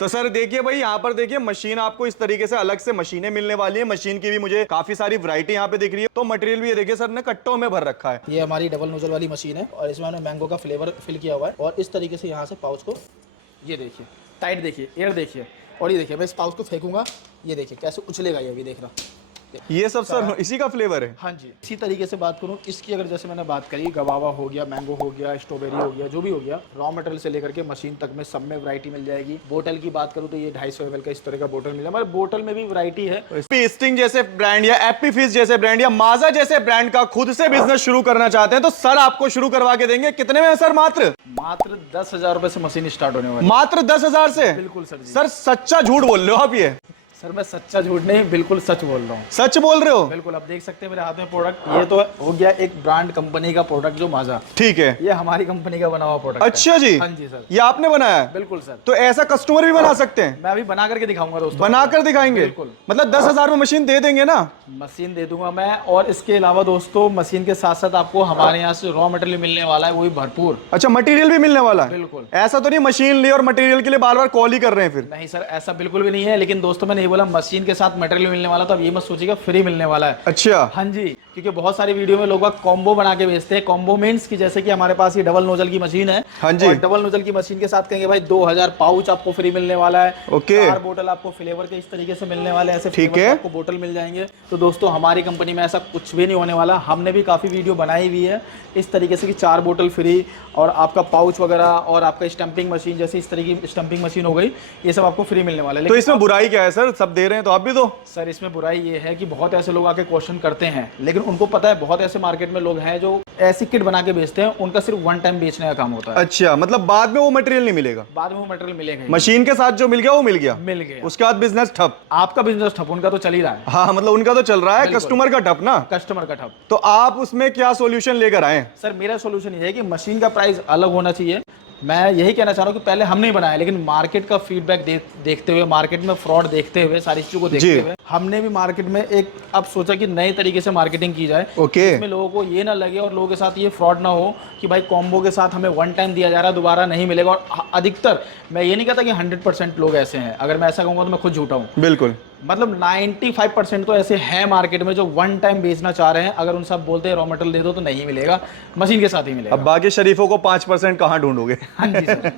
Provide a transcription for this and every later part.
तो सर देखिए भाई, यहाँ पर देखिए मशीन आपको इस तरीके से अलग से मशीनें मिलने वाली है। मशीन की भी मुझे काफी सारी वैरायटी यहाँ पे दिख रही है। तो मटेरियल भी ये देखिए सर ने कट्टों में भर रखा है। ये हमारी डबल नोजल वाली मशीन है और इसमें हमने मैंगो का फ्लेवर फिल किया हुआ है। और इस तरीके से यहाँ से पाउच को, ये देखिए टाइट, देखिए एयर देखिए, और ये देखिए मैं इस पाउच को फेंकूंगा, ये देखिए कैसे उछलेगा ये भी, देखना। ये सब सर इसी का फ्लेवर है? हाँ जी। इसी तरीके से बात करूँ इसकी, अगर जैसे मैंने बात करी गवावा हो गया, मैंगो हो गया, स्ट्रॉबेरी हो गया, जो भी हो गया, रॉ मटेरियल से लेकर के मशीन तक में सब में वैरायटी मिल जाएगी। बोतल की बात करूँ तो ये 250 ml का इस तरह का बोतल मिला, हमारे बोतल में भी वैरायटी है। पेस्टिंग जैसे ब्रांड या एप्पी फिज जैसे ब्रांड या माजा जैसे ब्रांड का खुद से बिजनेस शुरू करना चाहते हैं तो सर आपको शुरू करवा के देंगे। कितने में है सर? मात्र 10,000 रुपए से मशीन स्टार्ट होने वाली। मात्र 10,000 से? बिल्कुल सर जी। सर सच्चा झूठ बोल रहे हो आप? ये सर मैं सच्चा झूठ नहीं, बिल्कुल सच बोल रहा हूँ। सच बोल रहे हो? बिल्कुल। आप देख सकते हैं मेरे हाथ में प्रोडक्ट, ये तो हो गया एक ब्रांड कंपनी का प्रोडक्ट जो माजा, ठीक है, ये हमारी कंपनी का बना हुआ प्रोडक्ट। अच्छा जी। हाँ जी सर। ये आपने बनाया है? बिल्कुल सर। तो ऐसा कस्टमर भी बना सकते हैं? मैं अभी बना करके दिखाऊंगा दोस्तों। बनाकर दिखाएंगे? बिल्कुल। मतलब 10,000 में मशीन दे देंगे ना? मशीन दे दूंगा मैं, और इसके अलावा दोस्तों मशीन के साथ साथ आपको हमारे यहाँ से रॉ मटेरियल मिलने वाला है, वो भी भरपूर। अच्छा, मटेरियल भी मिलने वाला है? बिल्कुल। ऐसा तो नहीं मशीन ली और मटेरियल के लिए बार बार कॉल ही कर रहे हैं फिर? नहीं सर, ऐसा बिल्कुल भी नहीं है। लेकिन दोस्तों मैंने ये बोला मशीन के साथ मटेरियल मिलने वाला, तो अब ये मत सोचिएगा फ्री मिलने वाला है। अच्छा। हाँ जी, क्योंकि बहुत सारी वीडियो में लोग कॉम्बो बना के बेचते हैं। कॉम्बो मीन्स की जैसे कि हमारे पास ये डबल नोजल की मशीन है। हाँ जी। और डबल नोजल की मशीन के साथ कहेंगे भाई 2,000 पाउच आपको फ्री मिलने वाला है। ओके। 4 बोतल आपको फ्लेवर के इस तरीके से मिलने वाले हैं, ऐसे ठीक है। आपको बोतल मिल जाएंगे। तो दोस्तों हमारी कंपनी में ऐसा कुछ भी नहीं होने वाला। हमने भी काफी वीडियो बनाई हुई है इस तरीके से कि 4 बोतल फ्री और आपका पाउच वगैरह और आपका स्टंपिंग मशीन, जैसे इस तरीके की स्टंपिंग मशीन हो गई, ये सब आपको फ्री मिलने वाला है। तो इसमें बुराई क्या है सर? सब दे रहे हैं तो आप भी दो। सर इसमें बुराई ये है कि बहुत ऐसे लोग आके क्वेश्चन करते हैं, लेकिन उनको पता है बहुत ऐसे मार्केट में लोग हैं जो ऐसी किट बना के बेचते हैं, उनका सिर्फ वन टाइम बेचने का काम होता है। अच्छा, मतलब बाद में वो मटेरियल नहीं मिलेगा? बाद में वो मटेरियल मिलेगा ही। मशीन के साथ जो मिल गया वो मिल गया? मिल गया। उसके बाद बिजनेस ठप? आपका बिजनेस ठप, उनका तो चल ही रहा है। हाँ, मतलब उनका तो चल रहा है, बिल्कुल। कस्टमर का ठप ना? कस्टमर का ठप। तो आप उसमें क्या सॉल्यूशन लेकर आए? सर मेरा सॉल्यूशन ये है कि मशीन का प्राइस अलग होना चाहिए। मैं यही कहना चाह रहा हूँ कि पहले हमने ही बनाया, लेकिन मार्केट का फीडबैक देखते हुए, मार्केट में फ्रॉड देखते हुए, सारी चीजों को देखते हुए हमने भी मार्केट में एक अब सोचा कि नए तरीके से मार्केटिंग की जाए। ओके। इसमें लोगों को ये ना लगे और लोगों के साथ ये फ्रॉड ना हो कि भाई कॉम्बो के साथ हमें वन टाइम दिया जा रहा है, दोबारा नहीं मिलेगा। और अधिकतर, मैं ये नहीं कहता कि 100% लोग ऐसे हैं, अगर मैं ऐसा कहूँगा तो मैं खुद झूठा हूँ। बिल्कुल। मतलब 95% तो ऐसे हैं मार्केट में जो वन टाइम बेचना चाह रहे हैं। अगर उनसे आप बोलते हैं रॉ मटेरियल दे दो तो नहीं मिलेगा, मशीन के साथ ही मिलेगा। अब बाकी शरीफों को 5% कहाँ ढूंढोगे? हाँ जी सर।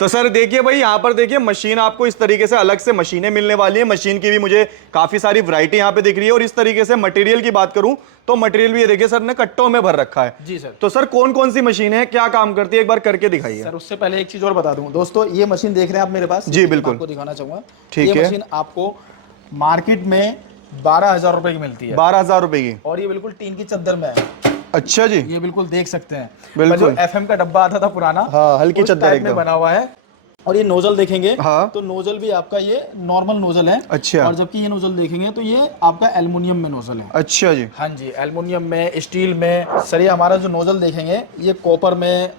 तो सर देखिए भाई, यहाँ पर देखिए मशीन आपको इस तरीके से अलग से मशीनें मिलने वाली है। मशीन की भी मुझे काफी सारी वैरायटी यहाँ पे दिख रही है। और इस तरीके से मटेरियल की बात करूं तो मटेरियल भी ये देखिए सर ने कट्टों में भर रखा है। जी सर। तो सर कौन कौन सी मशीन है, क्या काम करती है, एक बार करके दिखाइए। सर उससे पहले एक चीज और बता दूं दोस्तों, ये मशीन देख रहे हैं आप मेरे पास? जी बिल्कुल। आपको दिखाना चाहूंगा। ठीक है। ये मशीन आपको मार्केट में 12,000 रुपए की मिलती है। 12,000 रुपए की? और ये बिल्कुल टीन की चद्दर में है। अच्छा जी। ये बिल्कुल देख सकते हैं। बिल्कुल। जो FM का डब्बा आता था पुराना, हाँ, हल्की उस चद्दर टाइप में एकदम बना हुआ है। और ये नोजल देखेंगे, हाँ, तो नोजल भी आपका ये नॉर्मल नोजल है। अच्छा। और जबकि ये नोजल देखेंगे तो ये आपका एल्युमिनियम में नोजल है। अच्छा जी। हाँ जी, एल्युमिनियम में, स्टील में। सर ये हमारा जो नोजल देखेंगे ये कॉपर में,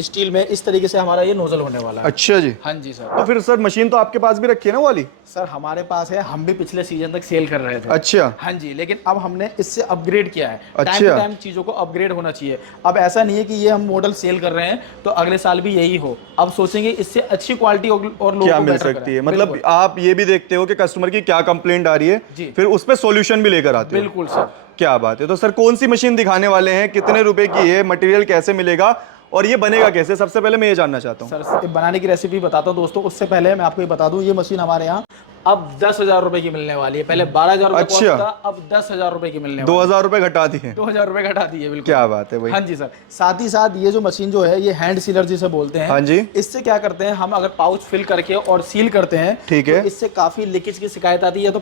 स्टील में, इस तरीके से हमारा ये नोजल होने वाला है। अच्छा जी। हाँ जी सर। तो फिर सर मशीन तो आपके पास भी रखी है ना वाली? सर हमारे पास है, हम भी पिछले सीजन तक सेल कर रहे थे। अच्छा। हाँ जी, लेकिन अब हमने इससे अपग्रेड किया है। अच्छा। टाइम टू टाइम चीजों को अपग्रेड होना चाहिए। अब ऐसा नहीं है कि ये हम मॉडल सेल कर रहे हैं तो अगले साल भी यही हो। अब सोचेंगे इससे अच्छी क्वालिटी और लोगों क्या को मिल बेटर सकती है। करें। मतलब आप ये भी देखते हो कि कस्टमर की क्या कंप्लेंट आ रही है, फिर उस पर सॉल्यूशन भी लेकर आते हो। बिल्कुल सर। क्या बात है। तो सर कौन सी मशीन दिखाने वाले हैं, कितने रुपए की है, मटेरियल कैसे मिलेगा और ये बनेगा कैसे? सबसे पहले मैं ये जानना चाहता हूँ। सर बनाने की रेसिपी बताता हूँ दोस्तों। उससे पहले मैं आपको ये बता दूं, ये मशीन हमारे यहाँ अब 10,000 रुपए की मिलने वाली है। पहले 12,000 रुपए अच्छा। था, अब 10,000 रुपए की मिलने वाली है। 2,000 रुपए घटा दिए? 2,000 रुपए घटा दिए। बिल्कुल। क्या बात है भाई। हाँ जी सर। साथ ही साथ ये जो मशीन जो है ये हैंड सीलर जिसे बोलते हैं। हाँ जी। इससे क्या करते हैं हम, अगर पाउच फिल करके और सील करते हैं, ठीक है, तो इससे काफी लीकेज की शिकायत आती है। या तो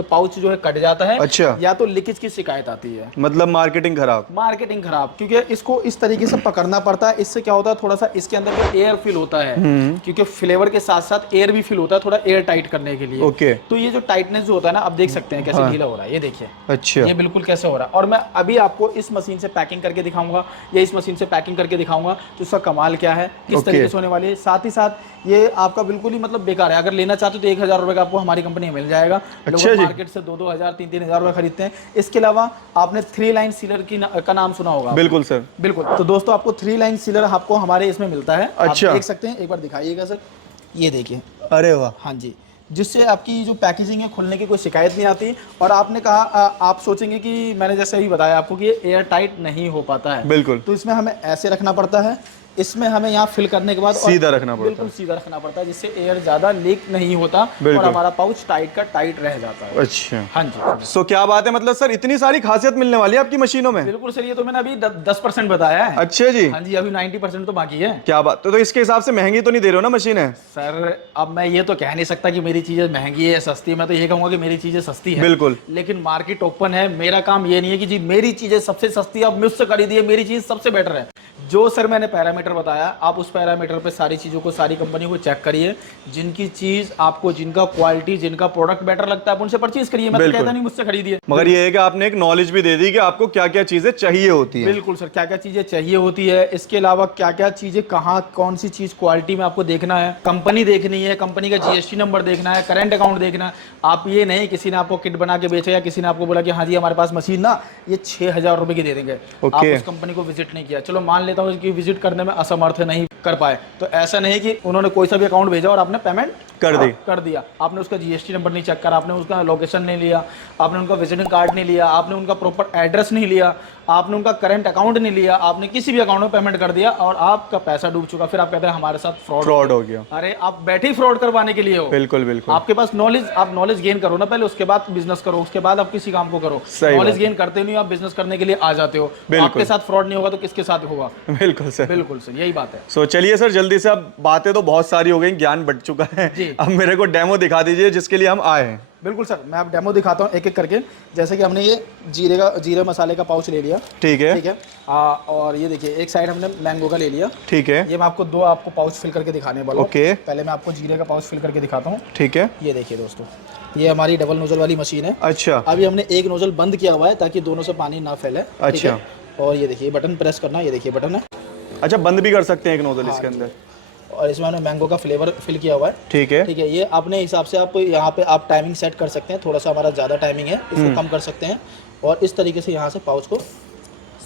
पाउच जो है कट जाता है। अच्छा। या तो लीकेज की शिकायत आती है। मतलब मार्केटिंग खराब? मार्केटिंग खराब, क्योंकि इसको इस तरीके से पकड़ना पड़ता है। इससे क्या होता है, थोड़ा सा इसके अंदर जो एयर फिल होता है, क्योंकि फ्लेवर के साथ साथ एयर भी फिल होता है, थोड़ा एयर टाइट करने के लिए। ओके। तो ये जो टाइटनेस जो होता है ना, आप देख सकते हैं कैसे ढीला हो रहा है। ये देखिए। अच्छा। ये बिल्कुल कैसे हो रहा है। और मैं अभी आपको इस मशीन से पैकिंग करके दिखाऊंगा, या इस मशीन से पैकिंग करके दिखाऊंगा तो उसका कमाल क्या है, किस तरीके से होने वाली है। साथ ही साथ ये आपका बिल्कुल ही मतलब बेकार है। अगर लेना चाहते हो तो 1,000 रुपए का आपको हमारी कंपनी में मिल जाएगा। अच्छा जी। मार्केट से 2,000 3,000 रुपए खरीदते हैं। इसके अलावा आपने 3 लाइन सीलर का नाम सुना होगा? बिल्कुल सर। बिल्कुल। तो दोस्तों आपको 3 लाइन सीलर आपको हमारे इसमें मिलता है। अच्छा। आप देख सकते हैं, एक बार दिखाइएगा सर। ये देखिए, अरे वाह, हाँ जी, जिससे आपकी जो पैकेजिंग है खुलने की कोई शिकायत नहीं आती। और आपने कहा आप सोचेंगे कि मैंने जैसे अभी बताया आपको कि ये एयर टाइट नहीं हो पाता है, बिल्कुल तो इसमें हमें ऐसे रखना पड़ता है, इसमें हमें यहाँ फिल करने के बाद और सीधा रखना पड़ता बिल्कुल सीधा रखना पड़ता है, जिससे एयर ज़्यादा लीक नहीं होता और बिल्कुल। हमारा पाउच टाइट का टाइट रह जाता है। अच्छा, हाँ जी, सो क्या बात है, मतलब सर इतनी सारी खासियत मिलने वाली है आपकी मशीनों में। बिल्कुल सर, ये तो मैंने अभी 10% बताया है। अच्छा जी, हाँ जी, अभी 90% तो बाकी है। क्या बात, तो इसके हिसाब से महंगी तो नहीं दे रहे हो ना मशीनें। सर अब मैं ये तो कह नहीं सकता कि मेरी चीज़ें महंगी है सस्ती है, मैं तो ये कहूँगा कि मेरी चीज़ें सस्ती है बिल्कुल। लेकिन मार्केट ओपन है। मेरा काम ये नहीं है कि जी मेरी चीज़ें सबसे सस्ती है आप मुझसे खरीदिए, मेरी चीज़ सबसे बेटर है। जो सर मैंने पैरामीटर बताया, आप उस पैरामीटर पे सारी चीज़ों को, सारी कंपनियों को चेक करिए। जिनकी चीज़ आपको, जिनका क्वालिटी, जिनका प्रोडक्ट बेटर लगता है, आप उनसे परचेज करिए। मैं तो कहता नहीं मुझसे खरीदिए। मगर ये है कि आपने एक नॉलेज भी दे दी कि आपको क्या क्या चीजें चाहिए होती है। बिल्कुल सर, क्या क्या चीज़ें चाहिए होती है, इसके अलावा क्या क्या चीज़ें कहाँ, कौन सी चीज़ क्वालिटी में आपको देखना है, कंपनी देखनी है, कंपनी का जीएसटी नंबर देखना है, करंट अकाउंट देखना है। आप ये नहीं किसी ने आपको किट बना के बेचा या किसी ने आपको बोला कि हाँ जी हमारे पास मशीन ना ये 6,000 रुपये की दे देंगे, आप उस कंपनी को विजिट नहीं किया, चलो मान लेता हूँ कि विजिट करने में असमर्थ नहीं कर पाए, तो ऐसा नहीं कि उन्होंने कोई सा भी अकाउंट भेजा और आपने पेमेंट कर दिया, आपने उसका जीएसटी नंबर नहीं चेक करा, आपने उसका लोकेशन नहीं लिया, आपने उनका विजिटिंग कार्ड नहीं लिया, आपने उनका प्रॉपर एड्रेस नहीं लिया, आपने उनका करंट अकाउंट नहीं लिया, आपने किसी भी अकाउंट में पेमेंट कर दिया और आपका पैसा डूब चुका, फिर आप कहते हैं हमारे साथ फ्रॉड हो गया। अरे आप बैठे ही फ्रॉड करवाने के लिए हो। बिल्कुल बिल्कुल, आपके पास नॉलेज, आप नॉलेज गेन करो ना पहले, उसके बाद बिजनेस करो, उसके बाद आप किसी काम को करो। नॉलेज गेन करते नहीं, आप बिजनेस करने के लिए आ जाते हो, आपके साथ फ्रॉड नहीं होगा तो किसके साथ होगा। बिल्कुल सर, बिल्कुल सर, यही बात है। सो चलिए सर जल्दी से, अब बातें तो बहुत सारी हो गई, ज्ञान बढ़ चुका है, अब मेरे को डेमो दिखा दीजिए जिसके लिए हम आए हैं। बिल्कुल सर, मैं आप डेमो दिखाता हूँ एक एक करके। जैसे कि हमने ये जीरे मसाले का पाउच ले लिया, ठीक है, ठीक है। और ये देखिए एक साइड हमने मैंगो का ले लिया, ठीक है। ये मैं आपको पाउच फिल करके दिखाने वाला हूँ। ओके, पहले मैं आपको जीरे का पाउच फिल करके दिखाता हूँ, ठीक है। ये देखिए दोस्तों, ये हमारी डबल नोजल वाली मशीन है। अच्छा, अभी हमने एक नोजल बंद किया हुआ है ताकि दोनों से पानी ना फैले। अच्छा, और ये देखिए बटन प्रेस करना, ये देखिए बटन है। अच्छा, बंद भी कर सकते हैं एक नोजल इसके अंदर। और इसमें हमने मैंगो का फ्लेवर फिल किया हुआ है, ठीक है, ठीक है। ये अपने हिसाब से आप यहाँ पे आप टाइमिंग सेट कर सकते हैं, थोड़ा सा हमारा ज़्यादा टाइमिंग है इसको कम कर सकते हैं। और इस तरीके से यहाँ से पाउच को,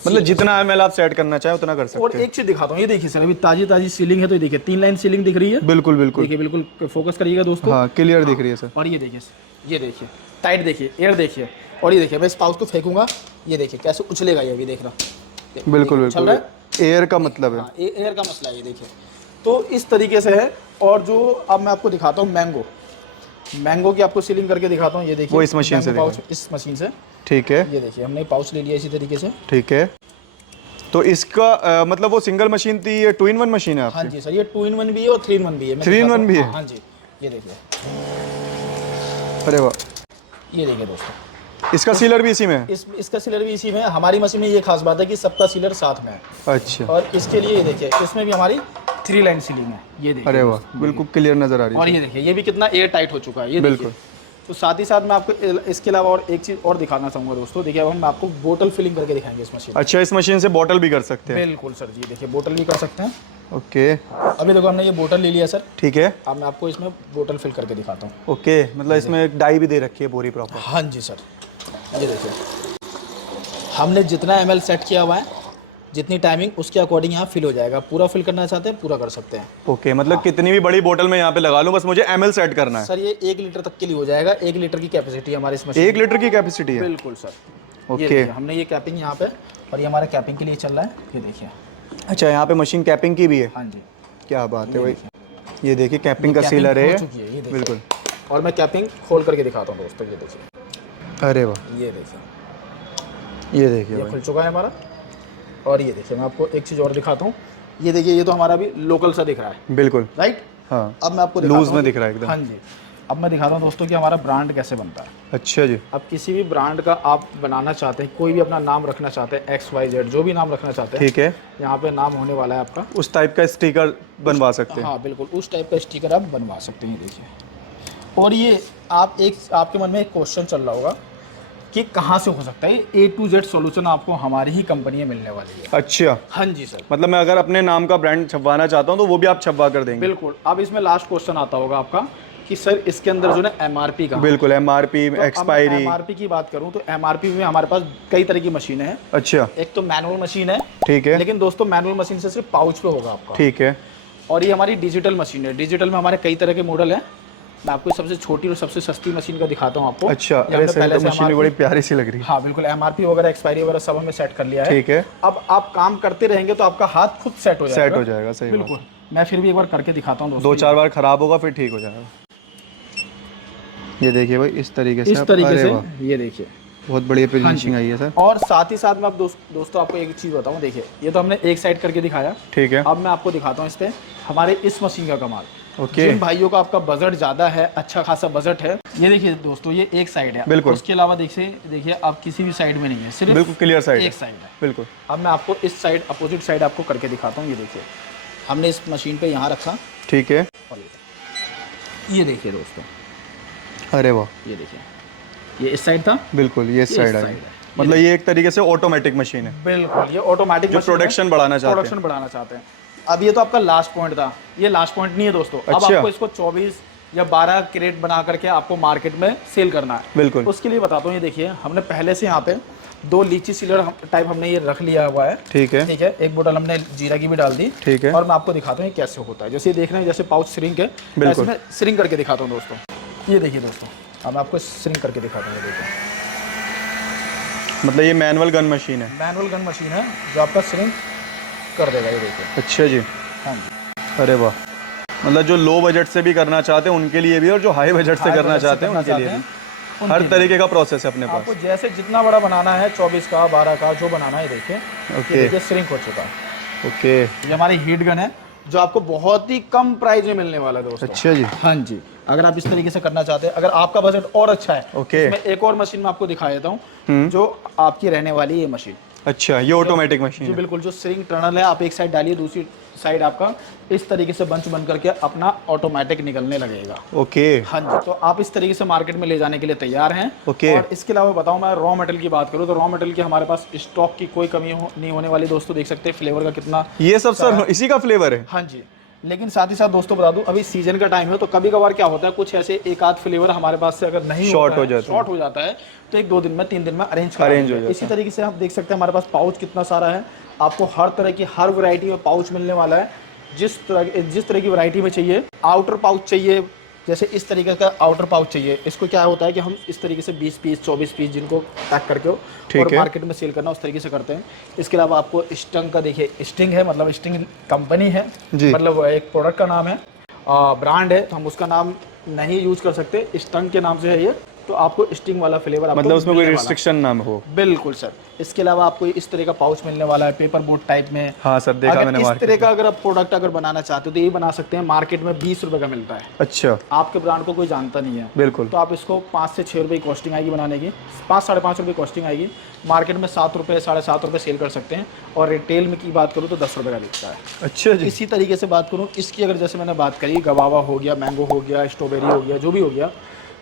मतलब जितना ml आप सेट करना चाहे उतना कर सकते और हैं। एक चीज़ दिखाता हूँ, ये देखिए सर अभी ताजी सीलिंग है, तो ये देखिए 3 लाइन सीलिंग दिख रही है। बिल्कुल बिल्कुल, देखिए बिल्कुल फोकस करिएगा दोस्तों, हाँ क्लियर दिख रही है सर। और ये देखिए टाइट देखिए, एयर देखिए, और ये देखिए मैं इस पाउच को फेंकूंगा, ये देखिए कैसे उछलेगा, ये भी देखना। बिल्कुल बिल्कुल, एयर का मतलब है, एयर का मसला है, ये देखिए। तो इस तरीके से है। और जो अब मैं आपको दिखाता हूँ मैंगो की आपको सीलिंग करके दिखाता हूँ, ये देखिए वो इस मशीन से, पाउच इस मशीन से, ठीक है। ये देखिए हमने पाउच ले लिया इसी तरीके से, ठीक है। तो इसका मतलब वो सिंगल मशीन थी, ये 2 in 1 मशीन है आपकी? हाँ जी सर, ये 2 in 1 भी है और 3 in 1 भी है। 3 in 1 भी है? हाँ जी, ये देखिए, अरे वाह, ये देखिए दोस्तों, इसका सीलर भी इसी में है? इसका सीलर भी इसी में है। हमारी मशीन में ये खास बात है कि सबका सीलर साथ में है। अच्छा, और इसके लिए ये देखिए इसमें भी हमारी 3 लाइन सीलिंग है, ये देखिए। अरे वाह, बिल्कुल क्लियर नजर आ रही है। और ये देखिए ये भी कितना एयर टाइट हो चुका है, ये बिल्कुल। देखिए। तो साथ ही साथ मैं आपको इसके अलावा और एक चीज़ और दिखाना चाहूँगा दोस्तों, देखिए अब हम आपको बोतल फिलिंग करके दिखाएंगे इस मशीन। अच्छा, इस मशीन से बोतल भी कर सकते हैं? बिल्कुल सर जी, देखिए बोतल भी कर सकते हैं। ओके, अभी देखो हमने ये बोतल ले लिया सर, ठीक है। अब मैं आपको इसमें बोतल फिल करके दिखाता हूँ। ओके, मतलब इसमें एक डाई भी दे रखी है पूरी प्रॉपर? हाँ जी सर, ये देखिए हमने जितना ml सेट किया हुआ है, जितनी टाइमिंग उसके अकॉर्डिंग यहाँ फिल हो जाएगा। पूरा फिल करना चाहते हैं पूरा कर सकते हैं। ओके, मतलब कितनी भी बड़ी बोतल में यहाँ पे लगा लूँ, बस मुझे ml सेट करना है? सर ये 1 लीटर तक के लिए हो जाएगा, 1 लीटर की कैपेसिटी है हमारी इस मशीन। 1 लीटर की कैपेसिटी है? बिल्कुल सर। ओके, हमने ये कैपिंग यहाँ पे, और ये हमारा कैपिंग के लिए चल रहा है, ये देखिए। अच्छा, यहाँ पे मशीन कैपिंग की भी है? हाँ जी, क्या बात है भाई, ये देखिए कैपिंग का सीलर है, बिल्कुल। और मैं कैपिंग खोल करके दिखाता हूँ दोस्तों, ये देखिए। अरे वाह, ये देखिए, ये देखिए ये खुल चुका है हमारा। और ये देखिए मैं आपको एक चीज़ और दिखाता हूँ, ये देखिए ये तो हमारा भी लोकल सा दिख रहा है, बिल्कुल, राइट। हाँ, अब मैं आपको लूज में दिख रहा है एकदम। हाँ जी, अब मैं दिखाता हूँ दोस्तों कि हमारा ब्रांड कैसे बनता है। अच्छा जी, अब किसी भी ब्रांड का आप बनाना चाहते हैं, कोई भी अपना नाम रखना चाहते हैं, XYZ जो भी नाम रखना चाहते हैं, ठीक है, यहाँ पे नाम होने वाला है आपका। उस टाइप का स्टिकर बनवा सकते हैं? हाँ बिल्कुल, उस टाइप का स्टिकर आप बनवा सकते हैं, देखिए। और ये आपके मन में एक क्वेश्चन चल रहा होगा कि कहाँ से हो सकता है, A to Z सॉल्यूशन आपको हमारी ही कंपनी में मिलने वाली है। अच्छा, हाँ जी सर, मतलब मैं अगर अपने नाम का ब्रांड छपवाना चाहता हूँ तो वो भी आप छपवा कर देंगे? बिल्कुल। अब इसमें लास्ट क्वेश्चन आता होगा आपका कि सर इसके अंदर जो है MRP का, बिल्कुल, MRP, एक्सपायरी। MRP की बात करूं तो MRP में हमारे पास कई तरह की मशीनें हैं। अच्छा, एक तो मैनुअल मशीन है, ठीक है, लेकिन दोस्तों मैनुअल मशीन से सिर्फ पाउच पे होगा आपका। ठीक है। और ये हमारी डिजिटल मशीन है, डिजिटल में हमारे कई तरह के मॉडल हैं। मैं आपको सबसे छोटी और सबसे सस्ती मशीन का दिखाता हूँ आपको। अच्छा, ये अरे हमने सही, पहले तो से मशीन भी बड़ी प्यारी सी लग रही है। हाँ बिल्कुल, एमआरपी वगैरह एक्सपायरी वगैरह सब हमने सेट कर लिया है। ठीक है, अब आप काम करते रहेंगे तो आपका हाथ खुद सेट हो जाएगा। सेट हो जाएगा, सही बात। बिल्कुल, मैं फिर भी एक बार करके दिखाता हूँ दोस्तों। 2-4 बार खराब होगा फिर ठीक हो जाएगा। ये देखिए भाई, इस तरीके से इस तरीके अरे से वाह, ये देखिए। बहुत बढ़िया हाँ फिनिशिंग जी। आई है सर। और साथ ही साथ मैं आप दोस्तों आपको एक चीज़ बताऊँ, देखिए ये तो हमने एक साइड करके दिखाया। ठीक है, अब मैं आपको दिखाता हूँ इस पे हमारे इस मशीन का कमाल। ओके। जिन भाइयों का आपका बजट ज़्यादा है, अच्छा खासा बजट है, ये देखिए दोस्तों, ये एक साइड है। बिल्कुल। उसके अलावा देखिए आप किसी भी साइड में नहीं है, सिर्फ बिल्कुल क्लियर साइड एक है, साइड है। बिल्कुल। अब मैं आपको इस साइड, अपोजिट साइड आपको करके दिखाता हूँ। ये देखिए, हमने इस मशीन पे यहाँ रखा ठीक है, और ये देखिए दोस्तों, अरे वाह, ये देखिए, ये इस साइड था, बिल्कुल ये इस ये साइड इस आई। side है। मतलब ये एक तरीके से ऑटोमेटिक मशीन है, बिल्कुल ये ऑटोमेटिक जो प्रोडक्शन बढ़ाना चाहते हैं। प्रोडक्शन बढ़ाना चाहते हैं। अब ये तो आपका लास्ट पॉइंट था, ये लास्ट पॉइंट नहीं है दोस्तों। अब अच्छा। आपको इसको 24 या 12 क्रेट बना करके आपको मार्केट में सेल करना है। बिल्कुल। उसके लिए बताता हूँ, ये देखिए हमने पहले से यहाँ पे 2 लीची सीलर टाइप हमने ये रख लिया हुआ है। ठीक है, ठीक है, एक बोतल हमने जीरा की भी डाल दी। ठीक है, और मैं आपको दिखाता हूँ ये कैसे होता है। जैसे ये देख रहे हैं, जैसे पाउच श्रिंक है, ऐसे मैं श्रिंक करके दिखाता हूँ दोस्तों। ये देखिए दोस्तों, अब मैं आपको श्रिंक करके दिखाता हूँ। ये देखिए, मतलब ये मैनुअल गन मशीन है। मैनुअल गन मशीन है जो आपका श्रिंक कर देगा। ये देखिए, अच्छा जी, हाँ जी। अरे वाह, मतलब जो लो बजट से भी करना चाहते हैं उनके लिए भी, और जो हाई बजट से करना चाहते हैं उनके लिए भी, हर तरीके का प्रोसेस है अपने पास। आपको जैसे जितना बड़ा बनाना है, 24 का 12 का जो बनाना है, देखिए ओके। ये देखिए श्रिंक हो चुका है। ओके, ये हमारी हीट गन है जो आपको बहुत ही कम प्राइस में मिलने वाला है दोस्तों। अच्छा जी, हाँ जी, अगर आप इस तरीके से करना चाहते हैं, अगर आपका बजट और अच्छा है, ओके। मैं एक और मशीन में आपको दिखा देता हूँ जो आपकी रहने वाली है। ये मशीन अच्छा, ये ऑटोमेटिक मशीन जी है। बिल्कुल, जो स्ट्रिंग टर्नल है, आप एक साइड डालिए, दूसरी साइड आपका इस तरीके से बंच बन करके अपना ऑटोमेटिक निकलने लगेगा। ओके, हाँ जी, तो आप इस तरीके से मार्केट में ले जाने के लिए तैयार हैं। ओके। और इसके अलावा बताऊं, मैं रॉ मटेरियल की बात करूं तो रॉ मटेरियल की हमारे पास स्टॉक की कोई कमी नहीं होने वाली दोस्तों। देख सकते हैं फ्लेवर का कितना। ये सब सर इसी का फ्लेवर है। हाँ जी, लेकिन साथ ही साथ दोस्तों बता दूं, अभी सीजन का टाइम है तो कभी कभार क्या होता है, कुछ ऐसे एक आध फ्लेवर हमारे पास से अगर नहीं शॉर्ट हो जाता है, शॉर्ट हो जाता है, तो 1-2 दिन में 3 दिन में अरेंज हो जाता इसी तरीके से आप देख सकते हैं हमारे पास पाउच कितना सारा है। आपको हर तरह की, हर वैरायटी में पाउच मिलने वाला है। जिस तरह की वैरायटी में चाहिए, आउटर पाउच चाहिए, जैसे इस तरीके का आउटर पाउच चाहिए, इसको क्या होता है कि हम इस तरीके से 20 पीस 24 पीस जिनको पैक करके और मार्केट में सेल करना, उस तरीके से करते हैं। इसके अलावा आपको स्टंग का देखिए, स्टिंग है, मतलब स्टिंग कंपनी है, मतलब एक प्रोडक्ट का नाम है, ब्रांड है, तो हम उसका नाम नहीं यूज कर सकते, स्टंग के नाम से है ये। तो आपको स्टिंग वाला फ्लेवर आपको मतलब उसमें कोई मिलने वाला है। रिस्ट्रिक्शन ना हो। बिल्कुल सर। इसके अलावा आपको इस तरह का पाउच मिलने वाला है, पेपर बोट टाइप में। हाँ सर, देखा अगर मैंने इस मार्केट तरह का अगर आप प्रोडक्ट अगर बनाना चाहते हो तो ये बना सकते हैं। मार्केट में 20 रुपए का मिलता है। अच्छा, आपके ब्रांड को कोई जानता नहीं है, बिल्कुल। तो आप इसको 5 से 6 रुपये की कॉस्टिंग आएगी बनाने की, 5-5.5 रुपये कॉस्टिंग आएगी। मार्केट में 7 रुपये 7.5 रुपये सेल कर सकते हैं, और रिटेल में की बात करूँ तो 10 रुपये का बिकता है। अच्छा जी, इसी तरीके से बात करूँ इसकी, अगर जैसे मैंने बात करी, गवावा हो गया, मैंगो हो गया, स्ट्रॉबेरी हो गया, जो भी हो गया,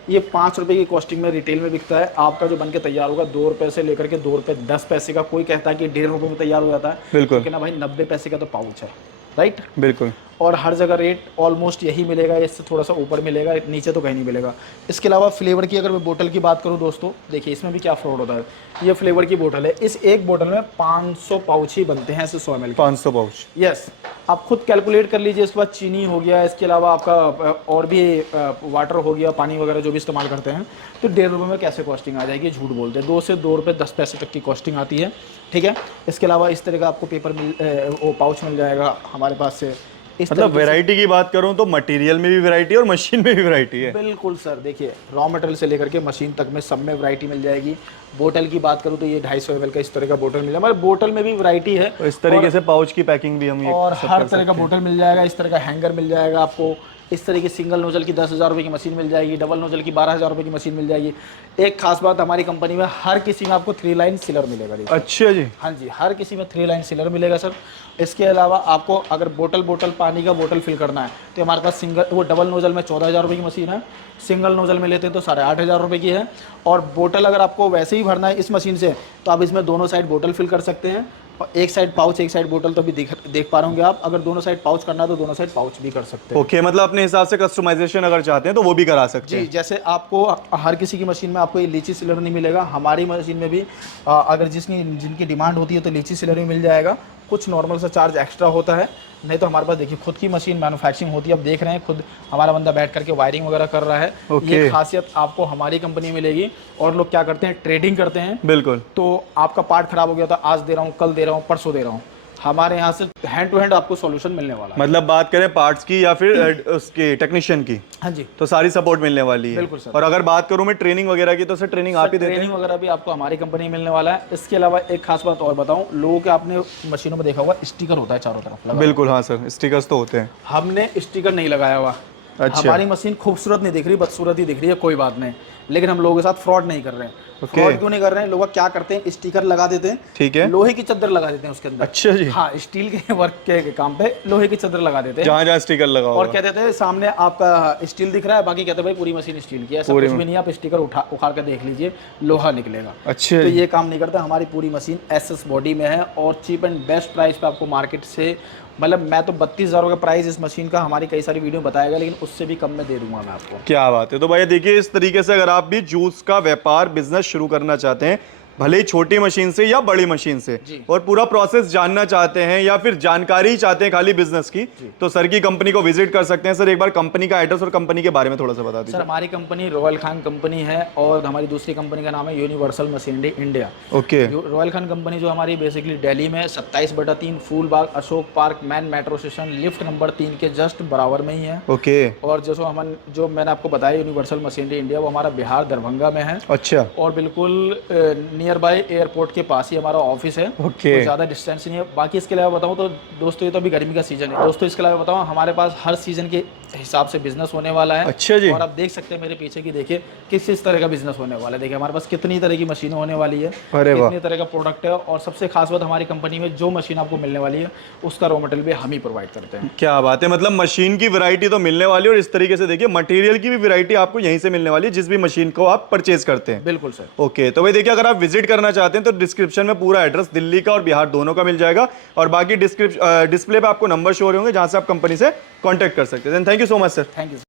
ये 5 रुपये की कॉस्टिंग में रिटेल में बिकता है। आपका जो बन के तैयार होगा 2 रुपये से लेकर के 2 रुपये 10 पैसे का, कोई कहता है कि 1.5 रुपये में तैयार हो जाता है, बिल्कुल। लेकिन ना भाई 90 पैसे का तो पाउच है, राइट। बिल्कुल। और हर जगह रेट ऑलमोस्ट यही मिलेगा, इससे थोड़ा सा ऊपर मिलेगा, नीचे तो कहीं नहीं मिलेगा। इसके अलावा फ्लेवर की अगर मैं बोतल की बात करूं दोस्तों, देखिए इसमें भी क्या फ्रॉड होता है। ये फ्लेवर की बोतल है, इस एक बोतल में 500 पाउच ही बनते हैं, 100 ml के। 500 पाउच, यस, आप खुद कैलकुलेट कर लीजिए। इसके बाद चीनी हो गया, इसके अलावा आपका और भी वाटर हो गया, पानी वगैरह जो भी इस्तेमाल करते हैं, तो 1.5 रुपये में कैसे कॉस्टिंग आ जाएगी, झूठ बोलते हैं। 2 से 2 रुपये 10 पैसे तक की कॉस्टिंग आती है, ठीक है। इसके अलावा इस तरह का आपको पेपर वो पाउच मिल जाएगा हमारे पास से। मतलब वैरायटी की बात करूं तो मटेरियल में भी वैरायटी और मशीन में भी वैरायटी है। बिल्कुल सर, देखिए रॉ मटेरियल से लेकर के मशीन तक में सब में वैरायटी मिल जाएगी। बोतल की बात करूं तो ये 250 ml का इस तरह का बोतल मिलेगा, हमारे बोतल में भी वैरायटी है। और इस तरीके से पाउच की पैकिंग भी हम ये और सब हर कर तरह का बोतल मिल जाएगा, इस तरह का हैंगर मिल जाएगा आपको। इस तरह की सिंगल नोजल की 10,000 रुपये की मशीन मिल जाएगी, डबल नोजल की 12,000 रुपये की मशीन मिल जाएगी। एक खास बात, हमारी कंपनी में हर किसी में आपको 3 लाइन सीलर मिलेगा। अच्छा जी, हाँ जी, हर किसी में 3 लाइन सीलर मिलेगा सर। इसके अलावा आपको अगर बोतल पानी का बोतल फिल करना है तो हमारे पास सिंगल, वो डबल नोजल में 14,000 रुपये की मशीन है, सिंगल नोजल में लेते हैं तो 8,500 रुपये की है। और बोतल अगर आपको वैसे ही भरना है इस मशीन से, तो आप इसमें दोनों साइड बोतल फिल कर सकते हैं, और एक साइड पाउच एक साइड बोतल, तो अभी देख पा रहे होंगे आप। अगर दोनों साइड पाउच करना है तो दोनों साइड पाउच भी कर सकते हैं। ओके, मतलब अपने हिसाब से कस्टमाइजेशन अगर चाहते हैं तो वो भी करा सकते हैं। जी, जैसे आपको हर किसी की मशीन में आपको ये लीची सिलर नहीं मिलेगा, हमारी मशीन में भी अगर जिनकी डिमांड होती है तो लीची सिलर भी मिल जाएगा। कुछ नॉर्मल सा चार्ज एक्स्ट्रा होता है, नहीं तो हमारे पास देखिए खुद की मशीन मैन्युफैक्चरिंग होती है। अब देख रहे हैं खुद हमारा बंदा बैठ करके वायरिंग वगैरह कर रहा है। ये खासियत आपको हमारी कंपनी में मिलेगी। और लोग क्या करते हैं, ट्रेडिंग करते हैं। बिल्कुल। तो आपका पार्ट खराब हो गया था, आज दे रहा हूँ, कल दे रहा हूँ, परसों दे रहा हूँ, हमारे यहाँ से हैंड टू हैंड आपको सॉल्यूशन मिलने वाला है। मतलब बात करें पार्ट्स की या फिर उसकी टेक्नीशियन की, हाँ जी, तो सारी सपोर्ट मिलने वाली है। बिल्कुल सर। और अगर बात करूं मैं ट्रेनिंग वगैरह की, तो सर ट्रेनिंग आप ही देते हैं? ट्रेनिंग वगैरह भी आपको हमारी कंपनी में मिलने वाला है। इसके अलावा एक खास बात और बताऊं, लोगों के आपने मशीनों में देखा होगा स्टिकर होता है चारों तरफ लगा। बिल्कुल हाँ सर, स्टिकर्स तो होते हैं। हमने स्टिकर नहीं लगाया हुआ। अच्छा। हमारी मशीन खूबसूरत नहीं दिख रही, बदसूरत ही दिख रही है, कोई बात नहीं, लेकिन हम लोगों के साथ फ्रॉड नहीं कर रहे हैं। फ्रॉड क्यों नहीं कर रहे हैं? लोग क्या करते हैं, स्टिकर लगा देते हैं, ठीक है, लोहे की चादर लगा देते हैं उसके अंदर। अच्छा जी। हाँ, स्टील के वर्क के काम पे लोहे की चादर लगा देते हैं, जहाँ जहाँ स्टिकर लगा और हुआ। क्या देते हैं, सामने आपका स्टील दिख रहा है, बाकी कहते हैं भाई पूरी मशीन स्टील की है। ऐसा कुछ भी नहीं है, आप स्टिकर उखाड़ कर देख लीजिए, लोहा निकलेगा। अच्छा। तो ये काम नहीं करता। हमारी पूरी मशीन एसएस बॉडी में है और चीप एंड बेस्ट प्राइस पे आपको मार्केट से, मतलब मैं तो 32,000 का प्राइस इस मशीन का, हमारी कई सारी वीडियो बताएगा, लेकिन उससे भी कम में दे दूंगा मैं आपको। क्या बात है। तो भाई देखिए, इस तरीके से अगर आप भी जूस का व्यापार बिजनेस शुरू करना चाहते हैं, भले ही छोटी मशीन से या बड़ी मशीन से, और पूरा प्रोसेस जानना चाहते हैं या फिर जानकारी चाहते हैं खाली बिजनेस की, तो सर की कंपनी को विजिट कर सकते हैं। सर एक बार कंपनी का एड्रेस और कंपनी के बारे में थोड़ा सा बता दीजिए। सर हमारी कंपनी रॉयल खान कंपनी है और हमारी दूसरी कंपनी का नाम है universal machinery India. Okay. Royal Khan company जो हमारी बेसिकली दिल्ली में 27/3 Phool Bagh Ashok park main metro station lift number 3 के जस्ट बराबर में ही है। ओके। और जो मैंने आपको बताया यूनिवर्सल मशीनरी इंडिया, वो हमारा बिहार दरभंगा में है। अच्छा। और बिल्कुल नियर बाय एयरपोर्ट के पास ही हमारा ऑफिस है। ओके। तो ज़्यादा डिस्टेंस नहीं है। बाकी इसके अलावा बताऊँ तो दोस्तों, ये तो अभी गर्मी का सीजन है दोस्तों, इसके अलावा बताऊँ हमारे पास हर सीजन के हिसाब से बिजनेस होने वाला है। अच्छा जी। और आप देख सकते हैं मेरे पीछे की, देखिए किस तरह का बिजनेस होने वाला है। देखिए हमारे पास कितनी तरह की मशीनें होने वाली है, कितनी तरह का प्रोडक्ट है। और सबसे खास बात, हमारी कंपनी में जो मशीन आपको मिलने वाली है उसका रॉ मटेरियल भी हम ही प्रोवाइड करते हैं। क्या बात है। मतलब मशीन की वैरायटी तो मिलने वाली है, और इस तरीके से देखिए मटेरियल की भी वैरायटी आपको यहीं से मिलने वाली है, जिस भी मशीन को आप परचेज करते हैं। बिल्कुल सर। ओके। तो भाई देखिए, अगर आप विजिट करना चाहते हैं तो डिस्क्रिप्शन में पूरा एड्रेस दिल्ली का और बिहार दोनों का मिल जाएगा, और बाकी डिस्प्ले पे आपको नंबर शो हो रहे होंगे जहां से आप कंपनी से कांटेक्ट कर सकते हैं। Thank you so much sir. Thank you.